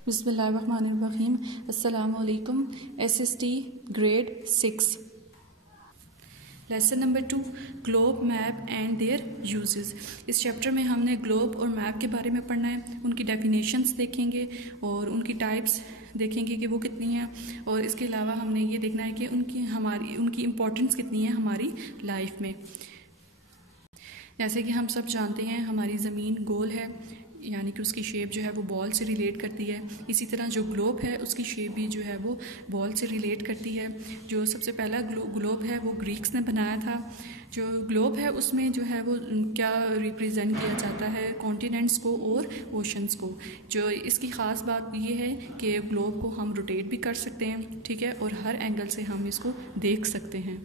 बिस्मिल्लाहिर्रहमानिर्रहीम। अस्सलाम वालेकुम। SST grade 6 lesson number 2 globe map and there uses. इस चैप्टर में हमने ग्लोब और मैप के बारे में पढ़ना है, उनकी डेफिनेशंस देखेंगे और उनकी टाइप्स देखेंगे कि वो कितनी हैं, और इसके अलावा हमने ये देखना है कि उनकी इम्पोर्टेंस कितनी है हमारी लाइफ में। जैसे कि हम सब जानते हैं हमारी ज़मीन गोल है, यानी कि उसकी शेप जो है वो बॉल से रिलेट करती है। इसी तरह जो ग्लोब है उसकी शेप भी जो है वो बॉल से रिलेट करती है। जो सबसे पहला ग्लोब है वो ग्रीक्स ने बनाया था। जो ग्लोब है उसमें जो है वो क्या रिप्रेजेंट किया जाता है, कॉन्टिनेंट्स को और ओशंस को। जो इसकी ख़ास बात ये है कि ग्लोब को हम रोटेट भी कर सकते हैं, ठीक है, और हर एंगल से हम इसको देख सकते हैं।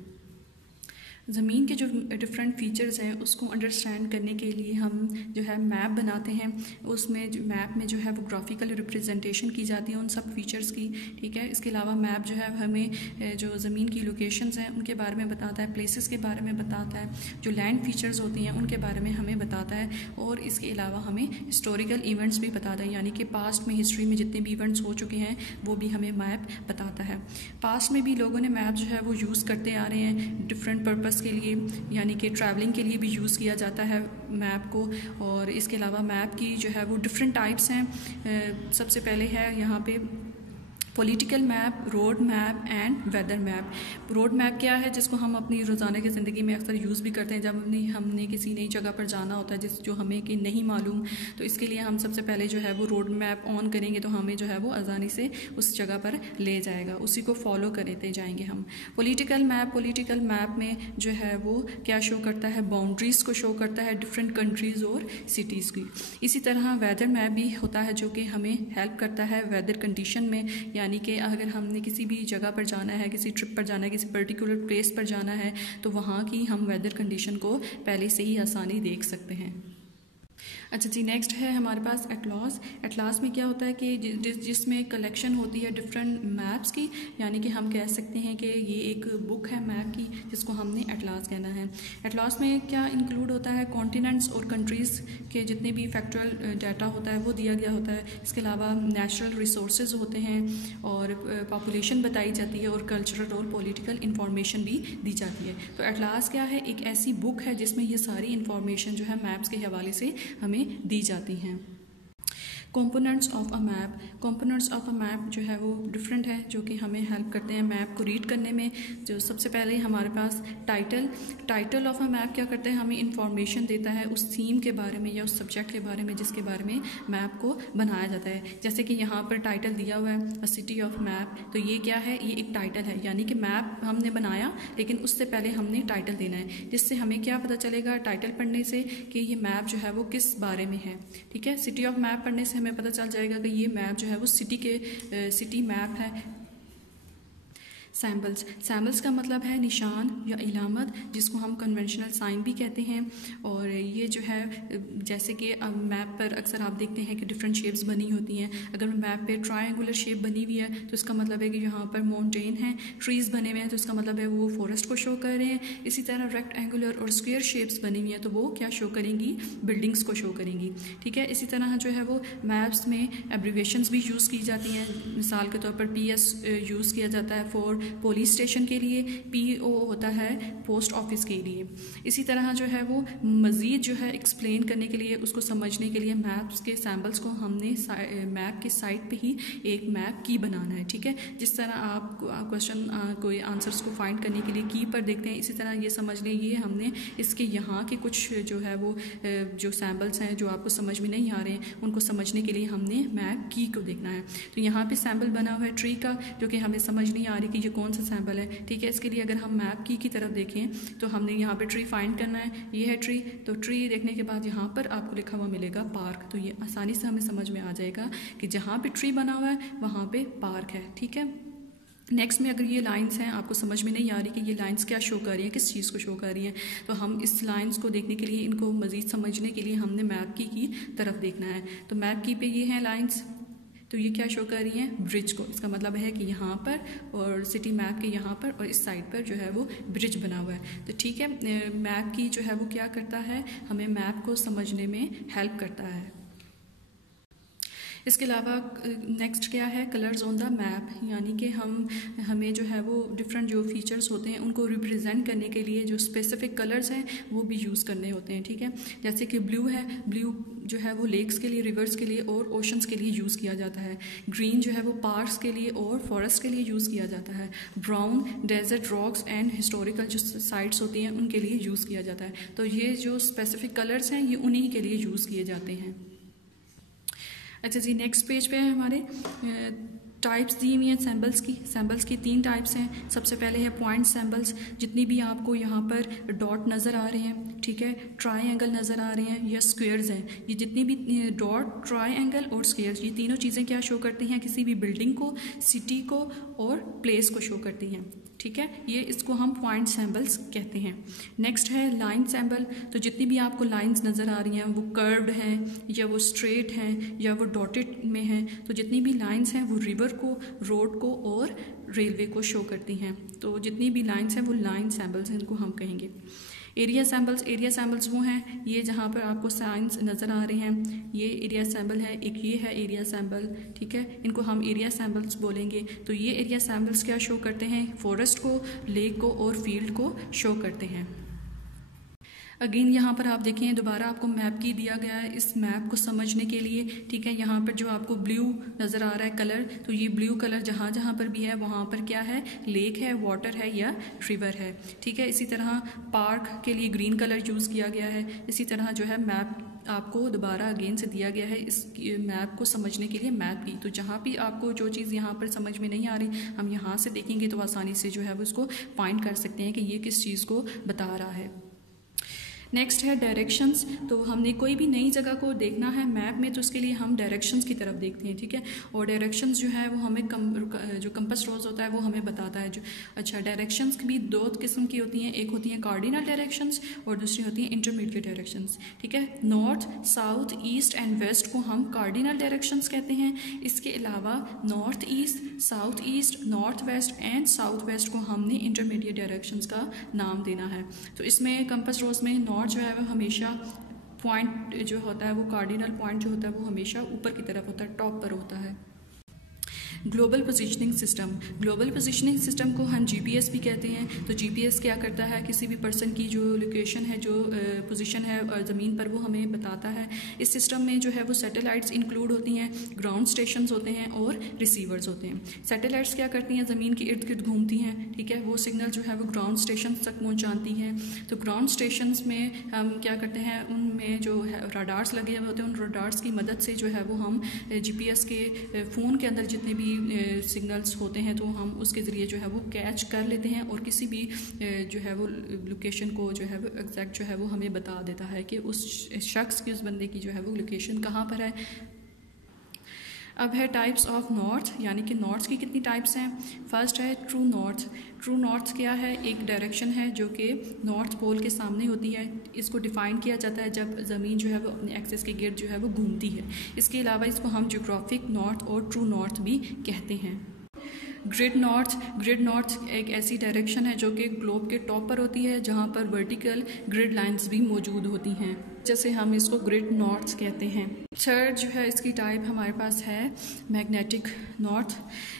ज़मीन के जो डिफरेंट फीचर्स हैं उसको अंडरस्टैंड करने के लिए हम जो है मैप बनाते हैं। उसमें जो मैप में जो है वो ग्राफिकल रिप्रेजेंटेशन की जाती है उन सब फीचर्स की, ठीक है। इसके अलावा मैप जो है हमें जो ज़मीन की लोकेशंस हैं उनके बारे में बताता है, प्लेसेस के बारे में बताता है, जो लैंड फीचर्स होती हैं उनके बारे में हमें बताता है, और इसके अलावा हमें हिस्टोरिकल इवेंट्स भी बताता है, यानी कि पास्ट में हिस्ट्री में जितने भी इवेंट्स हो चुके हैं वो भी हमें मैप बताता है। पास्ट में भी लोगों ने मैप जो है वो यूज़ करते आ रहे हैं डिफरेंट पर्पस के लिए, यानी कि ट्रैवलिंग के लिए भी यूज़ किया जाता है मैप को। और इसके अलावा मैप की जो है वो डिफरेंट टाइप्स हैं। सबसे पहले है यहाँ पे political map, road map and weather map. Road map क्या है, जिसको हम अपनी रोज़ाना की ज़िंदगी में अक्सर यूज़ भी करते हैं जब हमने किसी नई जगह पर जाना होता है जो हमें कि नहीं मालूम, तो इसके लिए हम सबसे पहले जो है वो रोड मैप ऑन करेंगे तो हमें जो है वो आसानी से उस जगह पर ले जाएगा, उसी को फॉलो करते जाएंगे हम। पॉलिटिकल मैप में जो है वो क्या शो करता है, बाउंड्रीज़ को शो करता है डिफरेंट कंट्रीज़ और सिटीज़ की। इसी तरह वेदर मैप भी होता है जो कि हमें हेल्प करता है वेदर कंडीशन में, यानी कि अगर हमने किसी भी जगह पर जाना है, किसी ट्रिप पर जाना है, किसी पर्टिकुलर प्लेस पर जाना है, तो वहाँ की हम वेदर कंडीशन को पहले से ही आसानी देख सकते हैं। अच्छा जी, नेक्स्ट है हमारे पास एटलास। एटलास में क्या होता है कि जिसमें कलेक्शन होती है डिफरेंट मैप्स की, यानी कि हम कह सकते हैं कि ये एक बुक है मैप की जिसको हमने एटलास कहना है। एटलास में क्या इंक्लूड होता है, कॉन्टिनेंट्स और कंट्रीज़ के जितने भी फैक्चुअल डाटा होता है वो दिया गया होता है। इसके अलावा नेचुरल रिसोर्सेज होते हैं और पॉपुलेशन बताई जाती है और कल्चरल और पॉलिटिकल इंफॉर्मेशन भी दी जाती है। तो एटलास क्या है, एक ऐसी बुक है जिसमें ये सारी इंफॉर्मेशन जो है मैप्स के हवाले से हमें दी जाती हैं। कंपोनेंट्स ऑफ अ मैप जो है वो डिफरेंट है, जो कि हमें हेल्प करते हैं मैप को रीड करने में। जो सबसे पहले हमारे पास टाइटल ऑफ अ मैप क्या करता है, हमें इंफॉर्मेशन देता है उस थीम के बारे में या उस सब्जेक्ट के बारे में जिसके बारे में मैप को बनाया जाता है। जैसे कि यहाँ पर टाइटल दिया हुआ है अ सिटी ऑफ मैप, तो ये क्या है, ये एक टाइटल है, यानी कि मैप हमने बनाया लेकिन उससे पहले हमने टाइटल देना है, जिससे हमें क्या पता चलेगा टाइटल पढ़ने से कि ये मैप जो है वो किस बारे में है, ठीक है। सिटी ऑफ मैप पढ़ने से हमें पता चल जाएगा कि ये मैप जो है वो सिटी मैप है। सैम्बल्स का मतलब है निशान या इलामत, जिसको हम कन्वेंशनल साइन भी कहते हैं। और ये जो है जैसे कि मैप पर अक्सर आप देखते हैं कि डिफरेंट शेप्स बनी होती हैं। अगर मैप पे ट्रायंगुलर शेप बनी हुई है तो इसका मतलब है कि यहाँ पर माउंटेन है, ट्रीज़ बने हुए हैं तो इसका मतलब है वो फॉरेस्ट को शो कर रहे हैं। इसी तरह रेक्टेंगुलर और स्क्वायर शेप्स बनी हुई हैं तो वो क्या शो करेंगी, बिल्डिंग्स को शो करेंगी, ठीक है। इसी तरह जो है वो मैप्स में एब्रीवेशंस भी यूज़ की जाती हैं। मिसाल के तौर पर PS यूज़ किया जाता है फॉर पुलिस स्टेशन के लिए, PO होता है पोस्ट ऑफिस के लिए। इसी तरह जो है वो मज़ीद जो है एक्सप्लेन करने के लिए, उसको समझने के लिए मैप्स के सैम्पल्स को हमने मैप के साइड पे ही एक मैप की बनाना है, ठीक है। जिस तरह आप क्वेश्चन कोई आंसर्स को फाइंड करने के लिए की पर देखते हैं, इसी तरह ये समझ लें ये हमने इसके यहाँ के कुछ जो है वो जो सैम्पल्स हैं जो आपको समझ में नहीं आ रहे हैं उनको समझने के लिए हमने मैप की को देखना है। तो यहाँ पे सैम्पल बना हुआ है ट्री का, जो कि हमें समझ नहीं आ रही कि ये कौन सा सैम्पल है, ठीक है। इसके लिए अगर हम मैप की तरफ देखें तो हमने यहाँ पे ट्री फाइंड करना है, ये है ट्री। तो ट्री देखने के बाद यहाँ पर आपको लिखा हुआ मिलेगा पार्क, तो ये आसानी से हमें समझ में आ जाएगा कि जहाँ पे ट्री बना हुआ है वहाँ पे पार्क है, ठीक है। नेक्स्ट में अगर ये लाइंस हैं आपको समझ में नहीं आ रही कि ये लाइंस क्या शो कर रही हैं, किस चीज़ को शो कर रही हैं, तो हम इस लाइंस को देखने के लिए, इनको मज़ीद समझने के लिए हमने मैप की तरफ देखना है। तो मैप की पे ये हैं लाइंस, तो ये क्या शो कर रही हैं, ब्रिज को। इसका मतलब है कि यहाँ पर और सिटी मैप के यहाँ पर और इस साइड पर जो है वो ब्रिज बना हुआ है। तो ठीक है, मैप की जो है वो क्या करता है, हमें मैप को समझने में हेल्प करता है। इसके अलावा नेक्स्ट क्या है, कलर्स ऑन द मैप, यानी कि हमें जो है वो डिफरेंट जो फीचर्स होते हैं उनको रिप्रेजेंट करने के लिए जो स्पेसिफिक कलर्स हैं वो भी यूज़ करने होते हैं, ठीक है। जैसे कि ब्लू है, ब्लू जो है वो लेक्स के लिए, रिवर्स के लिए और ओशंस के लिए यूज़ किया जाता है। ग्रीन जो है वो पार्क्स के लिए और फॉरेस्ट के लिए यूज़ किया जाता है। Brown desert, rocks and historical जो साइट्स होती हैं उनके लिए यूज़ किया जाता है। तो ये जो स्पेसिफिक कलर्स हैं ये उन्हीं के लिए यूज़ किए जाते हैं। अच्छा जी, नेक्स्ट पेज पे है हमारे टाइप्स दी हुई हैं सैम्बल्स की। सैम्बल्स की 3 टाइप्स हैं। सबसे पहले है पॉइंट सैम्बल्स, जितनी भी आपको यहाँ पर डॉट नज़र आ रहे हैं, ठीक है, ट्रायंगल नज़र आ रहे हैं या स्क्वायर्स हैं, ये जितनी भी डॉट, ट्रायंगल और स्क्वायर्स, ये तीनों चीज़ें क्या शो करती हैं, किसी भी बिल्डिंग को, सिटी को और प्लेस को शो करती हैं, ठीक है। ये इसको हम पॉइंट सैम्बल्स कहते हैं। नेक्स्ट है लाइन सैम्बल, तो जितनी भी आपको लाइंस नज़र आ रही हैं वो कर्व्ड हैं या वो स्ट्रेट हैं या वो डॉटेड में हैं, तो जितनी भी लाइंस हैं वो रिवर को, रोड को और रेलवे को शो करती हैं। तो जितनी भी लाइंस हैं वो लाइन सैम्बल्स हैं, इनको हम कहेंगे। एरिया सैम्बल्स, एरिया सैम्बल्स वो हैं ये जहाँ पर आपको साइंस नज़र आ रहे हैं, ये एरिया सैम्बल है, एक ये है एरिया सैम्बल, ठीक है, इनको हम एरिया सैम्बल्स बोलेंगे। तो ये एरिया सैम्बल्स क्या शो करते हैं, फॉरेस्ट को, लेक को और फील्ड को शो करते हैं। अगेन यहाँ पर आप देखें, दोबारा आपको मैप की दिया गया है इस मैप को समझने के लिए, ठीक है। यहाँ पर जो आपको ब्लू नज़र आ रहा है कलर, तो ये ब्लू कलर जहाँ जहाँ पर भी है वहाँ पर क्या है, लेक है, वाटर है या रिवर है, ठीक है। इसी तरह पार्क के लिए ग्रीन कलर यूज़ किया गया है। इसी तरह जो है मैप आपको दोबारा अगेन से दिया गया है इस मैप को समझने के लिए मैप की। तो जहाँ भी आपको जो चीज़ यहाँ पर समझ में नहीं आ रही, हम यहाँ से देखेंगे तो आसानी से जो है वो उसको फाइंड कर सकते हैं कि ये किस चीज़ को बता रहा है। नेक्स्ट है डायरेक्शंस, तो हमने कोई भी नई जगह को देखना है मैप में तो उसके लिए हम डायरेक्शंस की तरफ देखते हैं, ठीक है। और डायरेक्शंस जो है वो हमें जो कंपास रोज होता है वो हमें बताता है। जो अच्छा, डायरेक्शंस भी 2 किस्म की होती हैं, एक होती हैं कार्डिनल डायरेक्शंस और दूसरी होती हैं इंटरमीडिएट डायरेक्शंस, ठीक है। North, south, east and west को हम कार्डिनल डायरेक्शंस कहते हैं। इसके अलावा north east, south east, north west and south west को हमने इंटरमीडिएट डायरेक्शंस का नाम देना है। तो इसमें कंपास रोज में नॉर्थ जो है वो हमेशा पॉइंट जो होता है वो कार्डिनल पॉइंट जो होता है वो हमेशा ऊपर की तरफ होता है, टॉप पर होता है। Global positioning system, global positioning system को हम जीपीएस भी कहते हैं। तो जीपीएस क्या करता है, किसी भी पर्सन की जो लोकेशन है, जो पोजीशन है ज़मीन पर, वो हमें बताता है। इस सिस्टम में जो है वो सैटेलाइट्स इंक्लूड होती हैं, ग्राउंड स्टेशंस होते हैं और रिसीवर्स होते हैं। सैटेलाइट्स क्या करती हैं, ज़मीन के इर्द गिर्द घूमती हैं, ठीक है, वो सिग्नल जो है वो ग्राउंड स्टेशन तक पहुँचाती हैं। तो ग्राउंड स्टेशंस में हम क्या करते हैं, उनमें जो है रडार्स लगे हुए होते हैं, उन रडार्स की मदद से जो है वो हम जीपीएस के फ़ोन के अंदर जितने भी सिग्नल्स होते हैं तो हम उसके ज़रिए जो है वो कैच कर लेते हैं और किसी भी जो है वो लोकेशन को जो है वो एग्जैक्ट जो है वो हमें बता देता है कि उस शख्स की, उस बंदे की जो है वो लोकेशन कहाँ पर है। अब है टाइप्स ऑफ नॉर्थ, यानी कि नॉर्थ की कितनी टाइप्स हैं। फर्स्ट है ट्रू नॉर्थ। ट्रू नॉर्थ क्या है, एक डायरेक्शन है जो कि नॉर्थ पोल के सामने होती है। इसको डिफ़ाइन किया जाता है जब ज़मीन जो है वो अपने एक्सिस के गिर्द जो है वो घूमती है। इसके अलावा इसको हम ज्योग्राफिक नॉर्थ और ट्रू नॉर्थ भी कहते हैं। ग्रिड नॉर्थ, ग्रिड नॉर्थ एक ऐसी डायरेक्शन है जो कि ग्लोब के टॉप पर होती है, जहाँ पर वर्टिकल ग्रिड लाइंस भी मौजूद होती हैं, जैसे हम इसको ग्रिड नॉर्थ कहते हैं। थर्ड जो है इसकी टाइप हमारे पास है मैग्नेटिक नॉर्थ।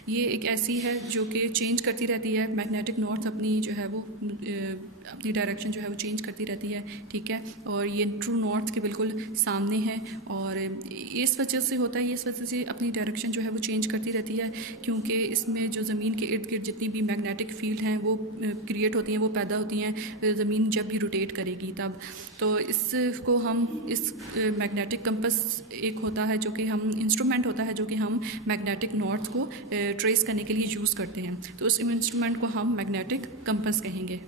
ये एक ऐसी है जो कि चेंज करती रहती है। मैग्नेटिक नॉर्थ अपनी जो है वो अपनी डायरेक्शन जो है वो चेंज करती रहती है, ठीक है। और ये ट्रू नॉर्थ के बिल्कुल सामने है और इस वजह से होता है, इस वजह से अपनी डायरेक्शन जो है वो चेंज करती रहती है क्योंकि इसमें जो ज़मीन के इर्द गिर्द जितनी भी मैग्नेटिक फील्ड हैं वो क्रिएट होती हैं, वो पैदा होती हैं ज़मीन जब भी रोटेट करेगी तब। तो इसको हम इस मैग्नेटिक कंपस एक होता है जो कि हम इंस्ट्रूमेंट होता है जो कि हम मैग्नेटिक नॉर्थ को ट्रेस करने के लिए यूज़ करते हैं। तो उस इंस्ट्रूमेंट को हम मैग्नेटिक कंपस कहेंगे।